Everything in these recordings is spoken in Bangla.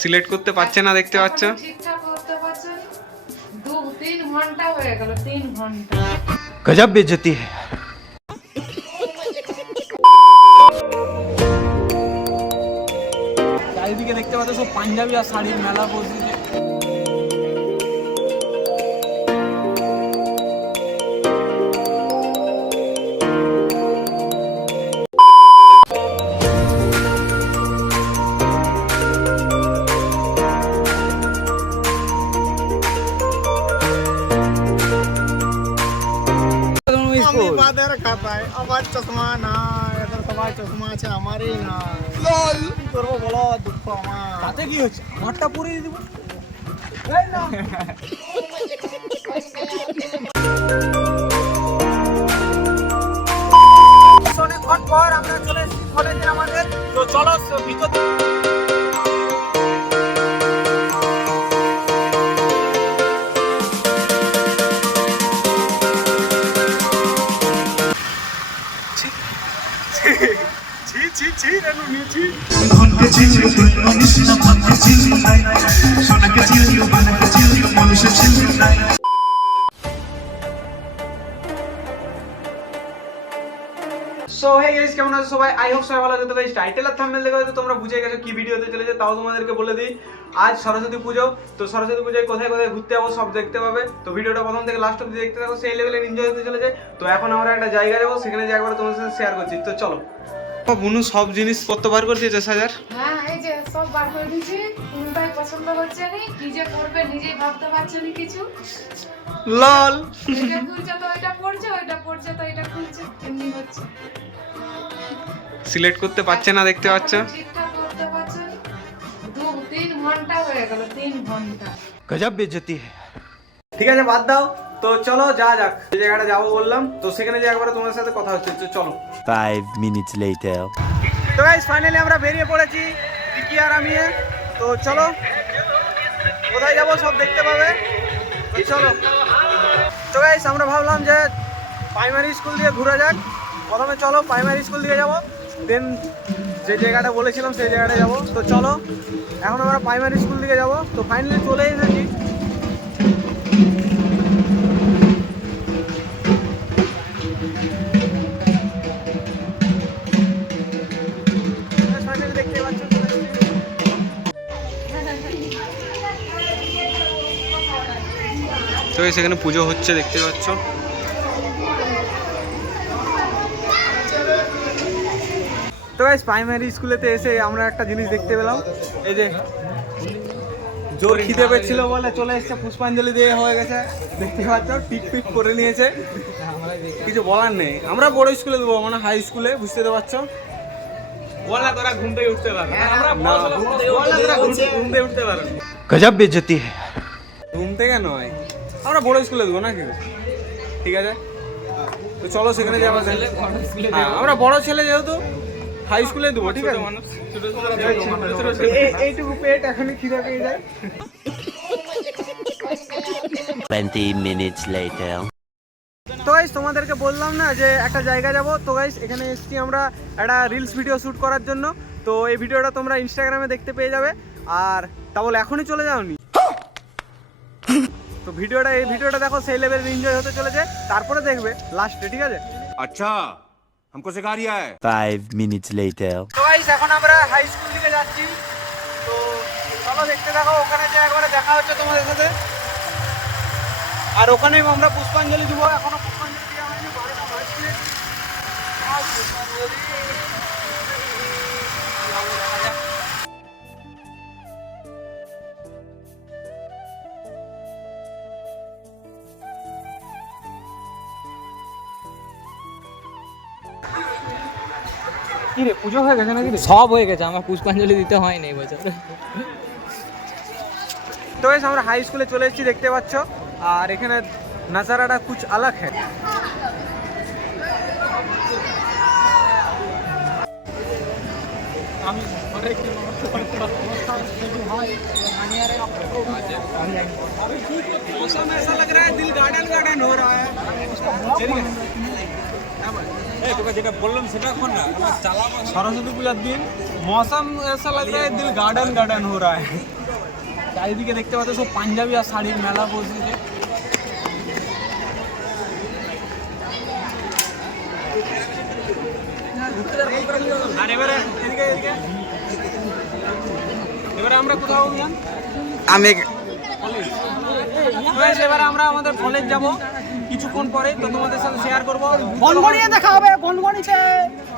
সিলেক্ট করতে পারছে না, দেখতে পাচ্ছ। ঠিকঠাক করতে পারছো না। 2-3 ঘন্টা হয়ে গেল, 3 ঘন্টা। गजब बेइज्जती है। চারিদিকে দেখতে পাচ্ছ সব পাঞ্জাবি আর শাড়ির মেলা বসেছে। আমি বাদের খাতায় আমার চশমা নাই, এদের সবাই চশমা আছে, আমারই না। লল কি করবো বলো, দুঃখ আমার। তাতে কি হচ্ছে, আমারটা পরিয়ে দিব। অনেকক্ষণ পর আমরা চলে এসেছি কলেজে আমাদের। তো চলো ভিতর সো হে গাইস, কেমন আছো সবাই? আই হোপ সবাই ভালো আছো। তো গাইস, টাইটেল আর থাম্বনেল দেখে হয়তো তোমরা বুঝে গেছো কি ভিডিওতে চলেছে, তাও তোমাদেরকে বলে দিই। আজ সরস্বতী পুজো। তো সরস্বতী পুজোয় কোথায় কোথায় ঘুরতে যাবো সব দেখতে পাবে। তো ভিডিওটা প্রথম থেকে লাস্ট অবধি দেখতে থাকো, সেই লেভেলে এনজয় হতে চলেছে। তো এখন আমরা একটা জায়গা যাবো, সেখানে যে একবার তোমাদের সাথে শেয়ার করছি। তো চলো। বুনু সব জিনিসপত্র বার করে দিয়েছে হাজার। হ্যাঁ, এই যে সব বার করে দিয়েছি। কোনটাই পছন্দ হচ্ছে না, কি যে করবে নিজেই ভাবতে পারছে না কিছু। লল এটা খুলছে তো এটা পড়ছে, ওইটা পড়ছে তো এটা খুলছে, এমনি হচ্ছে। সিলেক্ট করতে পারছে না, দেখতে পাচ্ছ। ঠিকঠাক করতে পারছো না। 2-3 ঘন্টা হয়ে গেল, 3 ঘন্টা। गजब बेइज्जती है। ঠিক আছে, বাদ দাও। তো চলো যা যাক, যে জায়গাটা যাবো বললাম, তো সেখানে যে একবার তোমার সাথে কথা হচ্ছে। তো চলো। 5 minutes later. তো গাইস, ফাইনালি আমরা বেরিয়ে পড়েছি, রিকি আর আমি। তো চলো, কোথায় যাবো সব দেখতে পাবে। তো চলো। তো গাইস, আমরা ভাবলাম যে প্রাইমারি স্কুল দিয়ে ঘুরে যাক। প্রথমে চলো প্রাইমারি স্কুল দিকে যাবো, দেন যে জায়গাটা বলেছিলাম সেই জায়গাটা যাবো। তো চলো, এখন আমরা প্রাইমারি স্কুল দিকে যাবো। তো ফাইনালি চলে এসেছি। ফাইনালি দেখতে পাচ্ছ, তো সেখানে পুজো হচ্ছে, দেখতে পাচ্ছ। তো গাইস, প্রাইমারি স্কুলেতে এসে আমরা একটা জিনিস দেখতে পেলাম। এই যে জোর খিদে পেয়েছিল বলে চলে এসেছে, পুষ্পাঞ্জলি দিয়ে হয়ে গেছে, দেখতে পাচ্ছ। টিক পিক করে নিয়েছে, কিছু বলার নেই। আমরা বড় স্কুলে দেবো, মানে হাই স্কুলে, বুঝতে তো পারছো। বলা তোরা ঘুম থেকে উঠতে পারো, আমরা ঘুম থেকে উঠতে পারো। गजब बेइज्जती है। ঘুম থেকে নয়, আমরা বড় স্কুলে দেবো নাকি? ঠিক আছে, তো চলো সেখানে যাবো। হ্যাঁ, আমরা বড় ছেলে যেহেতু হাই স্কুলে দেবো, ঠিক আছে। এইটুকু পেট এখনই খিদে পেয়ে যায়। 20 minutes later. তো গাইস, তোমাদেরকে বললাম না যে একটা জায়গা যাব। তো গাইস, এখানে এসেছি আমরা একটা রিলস ভিডিও শ্যুট করার জন্য। তো এই ভিডিওটা তোমরা ইনস্টাগ্রামে দেখতে পেয়ে যাবে। আর তা বলে এখনই চলে যাওনি। তো এই ভিডিওটা দেখো, সেই লেভেল এনজয় হতে চলেছে, তারপরে দেখবে লাস্টে, ঠিক আছে। अच्छा हमको सिखा रिया है। 5 minutes later. তো গাইস, এখন আমরা হাই স্কুল দিকে যাচ্ছি। তো চলো দেখতে থাকো, ওখানে যে একবারে দেখা হচ্ছে তোমাদের সাথে। আর ওখানেই আমরা পুষ্পাঞ্জলি দিব। এখনো পুষ্পাঞ্জলি দেওয়া হয়নি, 12টা বাজছে। আর পুষ্পাঞ্জলি কি রে, পুজো হয়ে গেছে নাকি? সব হয়ে গেছে, আমার পুষ্পাঞ্জলি দিতে হয়নি এই বছর। তো গাইস, আমরা হাই স্কুলে চলে এসেছি, দেখতে পাচ্ছ। আর এখানে নজারাটা কুছ আলাদা है। मौसम ऐसा लग रहा है दिल गार्डन गार्डन हो रहा है। যেটা বললাম সেটা এখন না, সরস্বতী পূজার দিন मौसम ऐसा लग रहा है दिल गार्डन गार्डन हो रहा है চারিদিকে দেখতে পাচ্ছ সব পাঞ্জাবি আর শাড়ির মেলা বসেছে আর এবারে এবারে আমরা কোথাও যান আমি কলেজ এবারে আমরা আমাদের কলেজ যাব কিছুক্ষণ পরে তো তোমাদের সাথে শেয়ার করব গনগনিয়ে দেখা হবে গনগনিতে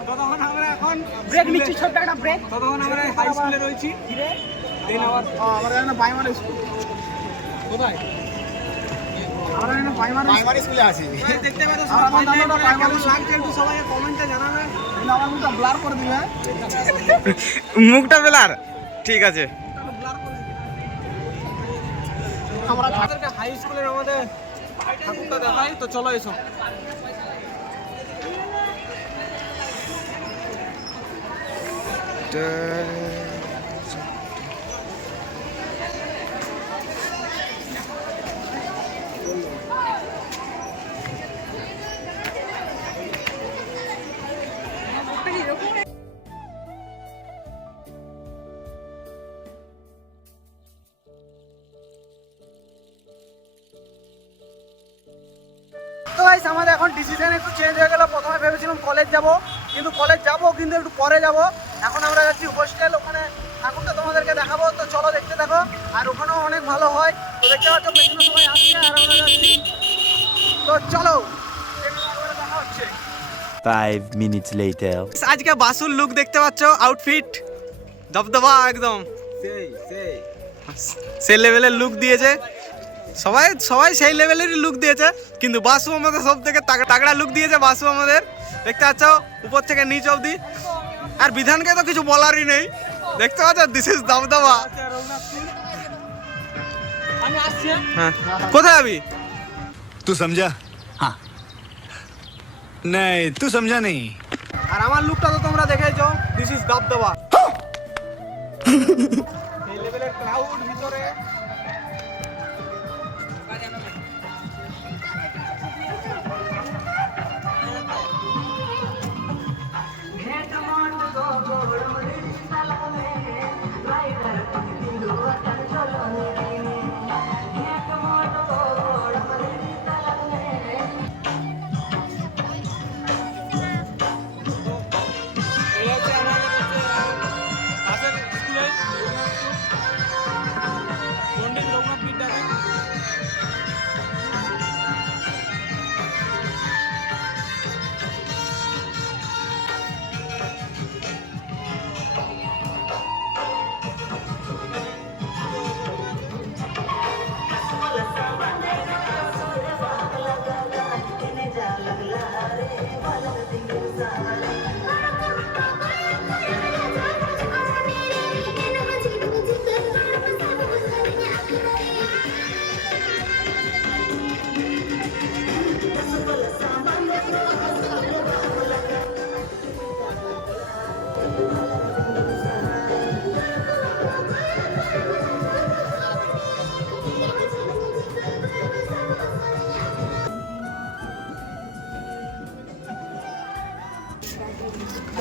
ততক্ষণ আমরা এখন ব্রেক নিচ্ছি ছোট্ট একটা ব্রেক ততক্ষণ আমরা হাই স্কুলে রয়েছি দেন আবার আমরা এখানে প্রাইমারি স্কুল কোথায় আমরা এখানে প্রাইমারি স্কুলে আছি দেখতে পাচ্ছ আমরা এখন সবাই দাঁড়ানো কেমন primary লাগছে একটু সবাই কমেন্টে জানাবে আমার মুখটা ব্লার করে দিবে মুখটা বেলার ঠিক আছে আমরা আমাদেরকে হাই স্কুলের আমাদের ঠাকুরটা দেখাই তো চলো এসো তো গাইস আমাদের এখন ডিসিশন একটু চেঞ্জ হয়ে গেল প্রথমে ভেবেছিলাম কলেজ যাব কিন্তু কলেজ যাব কিন্তু একটু পরে যাব এখন আমরা যাচ্ছি হোস্টেল ওখানে ঠাকুরটা তোমাদেরকে দেখাবো তো চলো দেখতে থাকো আর ওখানেও অনেক ভালো হয় তো দেখতে পাচ্ছ পেছনে সবাই আসছে আর আমরা যাচ্ছি তো চলো দেখা হচ্ছে 5 minutes later. আজকে বাসুর লুক দেখতে পাচ্ছ আউটফিট দবদবা একদম সেই লেভেলের লুক দিয়েছে সবাই সবাই সেই লেভেলেরই লুক দিয়েছে কিন্তু বাসু আমাদের সব থেকে তাগড়া লুক দিয়েছে বাসু আমাদের দেখতে পাচ্ছ উপর থেকে নিচ অবধি আর বিধানকে তো কিছু বলারই নেই দেখতে পাচ্ছ দিস ইজ দবদবা আমি আসছি হ্যাঁ কোথায় যাবি तू समझा हाँ नहीं तू समझा नहीं আর আমার লুকটা তো তোমরা দেখেছো দিস ইজ দবদবা এই লেভেলের ক্রাউড ভিতরে এই হচ্ছে আমাদের পাশের স্কুলে পণ্ডিত রঘুনাথ বিদ্যাপীঠ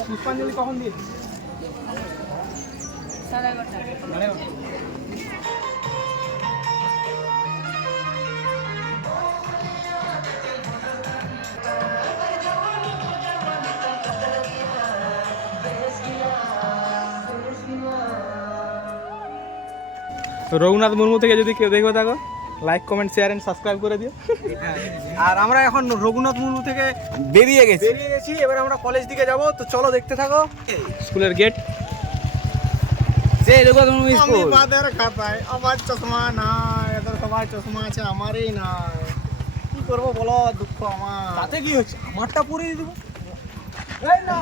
পুষ্পাঞ্জলি কখন দিয়ে সাড়ে 11টা রঘুনাথ মুর্মু থেকে যদি কেউ দেখবে থাকো like comment share and subscribe করে দিও আর আমরা এখন রঘুনাথ মুর্মু থেকে বেরিয়ে গেছি বেরিয়ে গেছি এবার আমরা কলেজ দিকে যাব তো চলো দেখতে থাকো স্কুলের গেট সেই রঘুনাথ মুর্মু আমি স্কুল বাদের খাতায় আমার চশমা নাই এদের সবাই চশমা আছে আমারই নাই কি করবো বলো দুঃখ আমার তাতে কি হচ্ছে আমারটা পরিয়ে দেবো এই না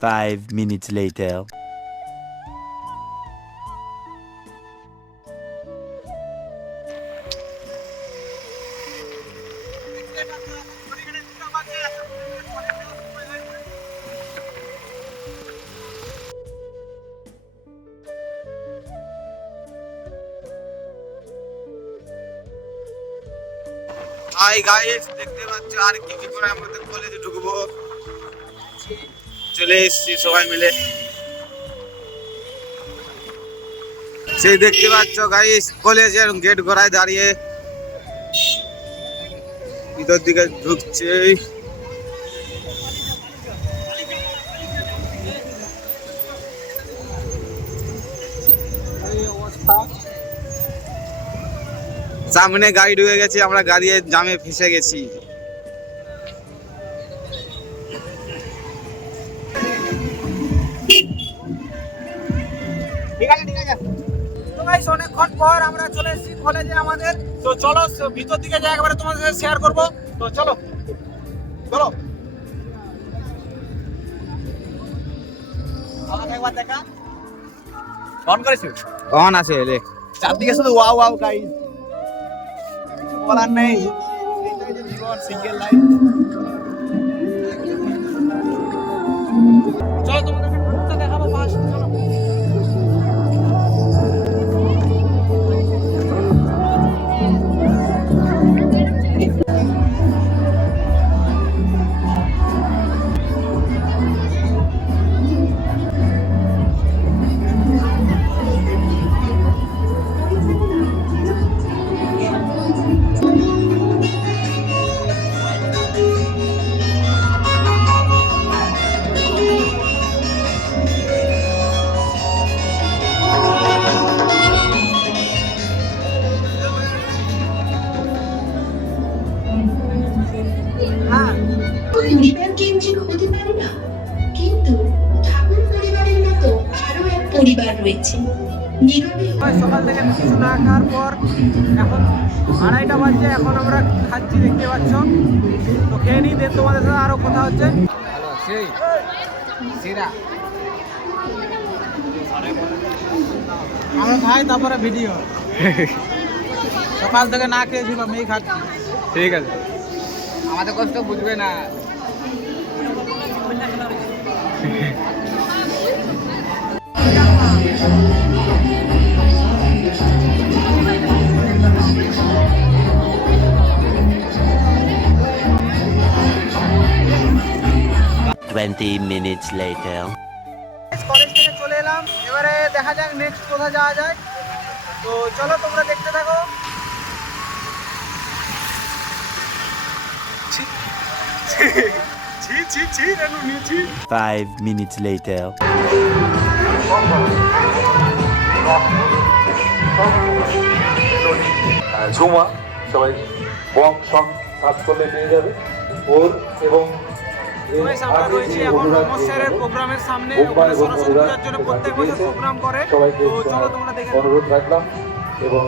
5 minutes later. হাই গাইস দেখতে পাচ্ছ আর কি কি করে আমাদের কলেজে ঢুকবো চলে এসেছি সবাই মিলে। সেই দেখতে পাচ্ছ গাইস কলেজের গেট ঘোড়ায় দাঁড়িয়ে ভিতর দিকে ঢুকছে। সামনে গাড়ি ঢুকে গেছে, আমরা গাড়ির জামে ফেসে গেছি। তো গাইস অনেকক্ষণ পর আমরা চলে এসেছি কলেজে আমাদের। তো চলো ভিতর দিকে যাই, একবারে তোমাদের সাথে শেয়ার করবো। তো চলো চলো আমাকে একবার দেখা অন করেছিস। অন আছে রে, চারদিকে শুধু ওয়াও ওয়াও গাইস, কিছু বলার নেই। এইটাই যে জীবন, সিঙ্গেল লাইফ। চলো তোমাদেরকে ঠাকুরটা দেখাবো ফার্স্ট। চলো পরিবার কেন্দ্রিক হতে পারে না, কিন্তু ঠাকুর পরিবারের মতো আরো এক পরিবার রয়েছে। নীরবে সকাল থেকে কিছু না খাওয়ার পর এখন 2:30টা বাজছে, এখন আমরা খাচ্ছি দেখতে পাচ্ছ। তো খেয়ে নিই, দেন তোমাদের সাথে আরো কথা হচ্ছে। আমরা খাই তারপরে ভিডিও। সকাল থেকে না খেয়েছিলাম, এই খাচ্ছি। ঠিক আছে, আমাদের কষ্ট বুঝবে না। minutes later. কলেজ থেকে চলে এলাম, এবারে দেখা যাক নেক্সট কোথায় যাওয়া যায়। তো চলো তোমরা দেখতে থাকো। 5 minutes later. ঝুমা সবাই বম সব কাজ করলে পেয়ে যাবে ওর। এবং আমরা রয়েছি এখন নমস্কারের প্রোগ্রামের সামনে, ওখানে সরস্বতী পূজার জন্য প্রত্যেক বছর প্রোগ্রাম করে। সবাইকে তো চলো তোমরা দেখে অনুরোধ রাখলাম। এবং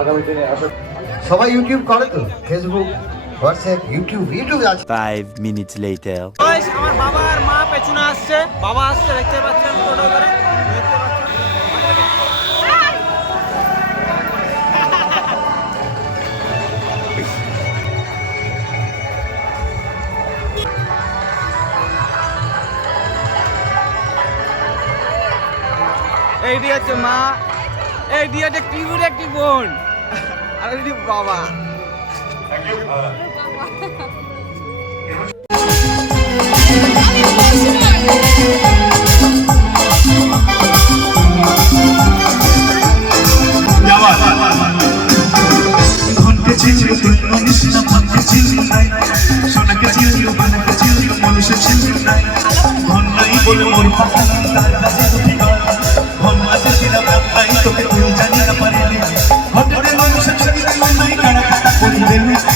আগামী দিনে আসা সবাই ইউটিউব করে তো, ফেসবুক, হোয়াটসঅ্যাপ, ইউটিউব আছে। 5 minutes later. গাইস আমার বাবা আর মা পেছনে আসছে, বাবা আসছে দেখতে পাচ্ছেন টোটো করে, দেখতে পাচ্ছেন। এইটি হচ্ছে মা, এইটি হচ্ছে কিউর একটি বোন, আর এইটি বাবা।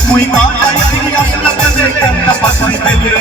মুই মা যাই আসলা কাছে কেমন পাশে পেলে